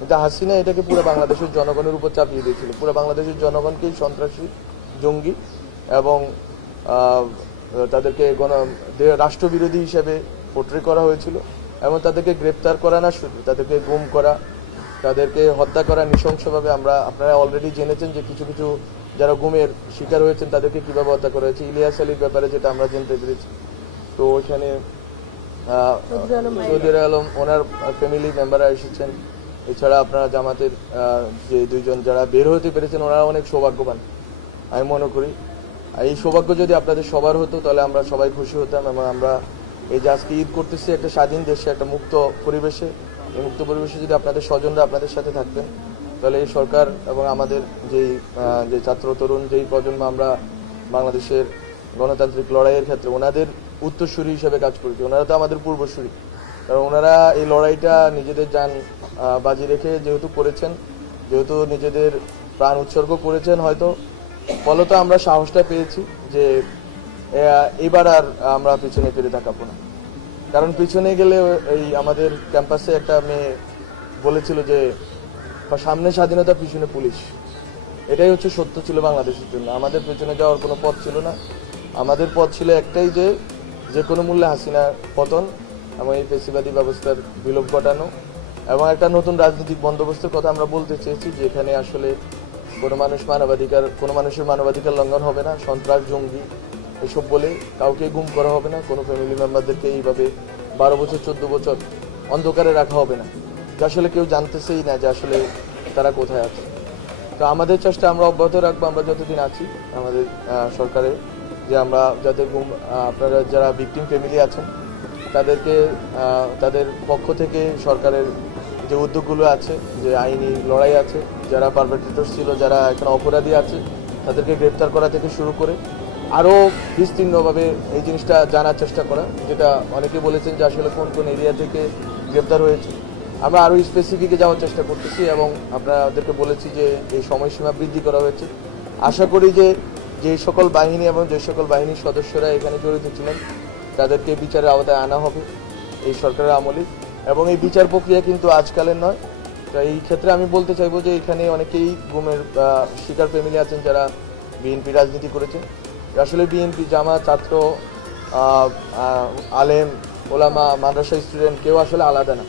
কিন্তু হাসিনা এটাকে পুরো বাংলাদেশের জনগণের উপর চাপিয়ে দিয়েছিল, পুরো বাংলাদেশের জনগণকেই সন্ত্রাসী, জঙ্গি এবং তাদেরকে রাষ্ট্রবিরোধী হিসেবে পোট্রে করা হয়েছিল এবং তাদেরকে গ্রেপ্তার করা না শুধু তাদেরকে গুম করা, তাদেরকে হত্যা করা নৃশংসভাবে। আপনারা অলরেডি জেনেছেন যে কিছু কিছু যারা গুমের শিকার হয়েছেন তাদেরকে কিভাবে হত্যা করা হয়েছে। ইলিয়াস আলীর ব্যাপারে যেটা আমরা জানতে পেরেছি, তো ওইখানে চৌধুরী আলম ওনার ফ্যামিলি মেম্বাররা এসেছেন। এছাড়া আপনারা জামাতের যে দুইজন যারা বের হতে পেরেছেন ওনারা অনেক সৌভাগ্যবান আমি মনে করি। এই সৌভাগ্য যদি আপনাদের সবার হতো তাহলে আমরা সবাই খুশি হতাম এবং আমরা এই যে আজকে ঈদ করতেছি একটা স্বাধীন দেশে, একটা মুক্ত পরিবেশে, এই মুক্ত পরিবেশে যদি আপনাদের স্বজনরা আপনাদের সাথে থাকতেন তাহলে এই সরকার এবং আমাদের যে ছাত্র তরুণ যেই প্রজন্ম আমরা বাংলাদেশের গণতান্ত্রিক লড়াইয়ের ক্ষেত্রে ওনাদের উত্তরসূরি হিসেবে কাজ করেছি। ওনারা তো আমাদের পূর্বসূরি, কারণ ওনারা এই লড়াইটা নিজেদের জান বাজি রেখে যেহেতু করেছেন, যেহেতু নিজেদের প্রাণ উৎসর্গ করেছেন, হয়তো ফলত আমরা সাহসটা পেয়েছি যে এবার আর আমরা পিছনে ফিরে তাকাবো না। কারণ পিছনে গেলে এই আমাদের ক্যাম্পাসে একটা মেয়ে বলেছিল যে সামনে স্বাধীনতা পিছনে পুলিশ। এটাই হচ্ছে সত্য ছিল বাংলাদেশের জন্য। আমাদের পেছনে যাওয়ার কোনো পথ ছিল না, আমাদের পথ ছিল একটাই, যে কোনো মূল্যে হাসিনার পতন এবং এই ফেসিবাদী ব্যবস্থার বিলোপ ঘটানো এবং একটা নতুন রাজনৈতিক বন্দোবস্তের কথা আমরা বলতে চেয়েছি, যেখানে আসলে কোনো মানুষের মানবাধিকার লঙ্ঘন হবে না, সন্ত্রাস, জঙ্গি এসব বলে কাউকে গুম করা হবে না, কোনো ফ্যামিলি মেম্বারদেরকে এইভাবে 12 বছর 14 বছর অন্ধকারে রাখা হবে না, যে আসলে কেউ জানতেছেই না যে আসলে তারা কোথায় আছে। তো আমাদের চেষ্টা আমরা অব্যাহত রাখবো, আমরা যতদিন আছি আমাদের সরকারে, যে আমরা যাতে আপনারা যারা ভিকটিম ফ্যামিলি আছেন তাদেরকে তাদের পক্ষ থেকে সরকারের যে উদ্যোগগুলো আছে, যে আইনি লড়াই আছে, যারা পারপেট্রেটর ছিল, যারা এখানে অপরাধী আছে তাদেরকে গ্রেপ্তার করা থেকে শুরু করে আরও বিস্তীর্ণভাবে এই জিনিসটা জানার চেষ্টা করা, যেটা অনেকে বলেছেন যে আসলে কোন কোন এরিয়া থেকে গ্রেপ্তার হয়েছে। আমরা আরও স্পেসিফিকে যাওয়ার চেষ্টা করতেছি এবং আপনাদেরকে বলেছি যে এই সময়সীমা বৃদ্ধি করা হয়েছে। আশা করি যে সকল বাহিনী এবং যে সকল বাহিনীর সদস্যরা এখানে জড়িত ছিলেন তাদেরকে বিচারের আওতায় আনা হবে এই সরকারের আমলে, এবং এই বিচার প্রক্রিয়া কিন্তু আজকালের নয়। তো এই ক্ষেত্রে আমি বলতে চাইবো যে এখানে অনেকেই গুমের শিকার ফ্যামিলি আছেন যারা বিএনপি রাজনীতি করেছেন। আসলে বিএনপি, জামাত, ছাত্র, আলেম, ওলামা, মাদ্রাসা স্টুডেন্ট কেউ আসলে আলাদা না।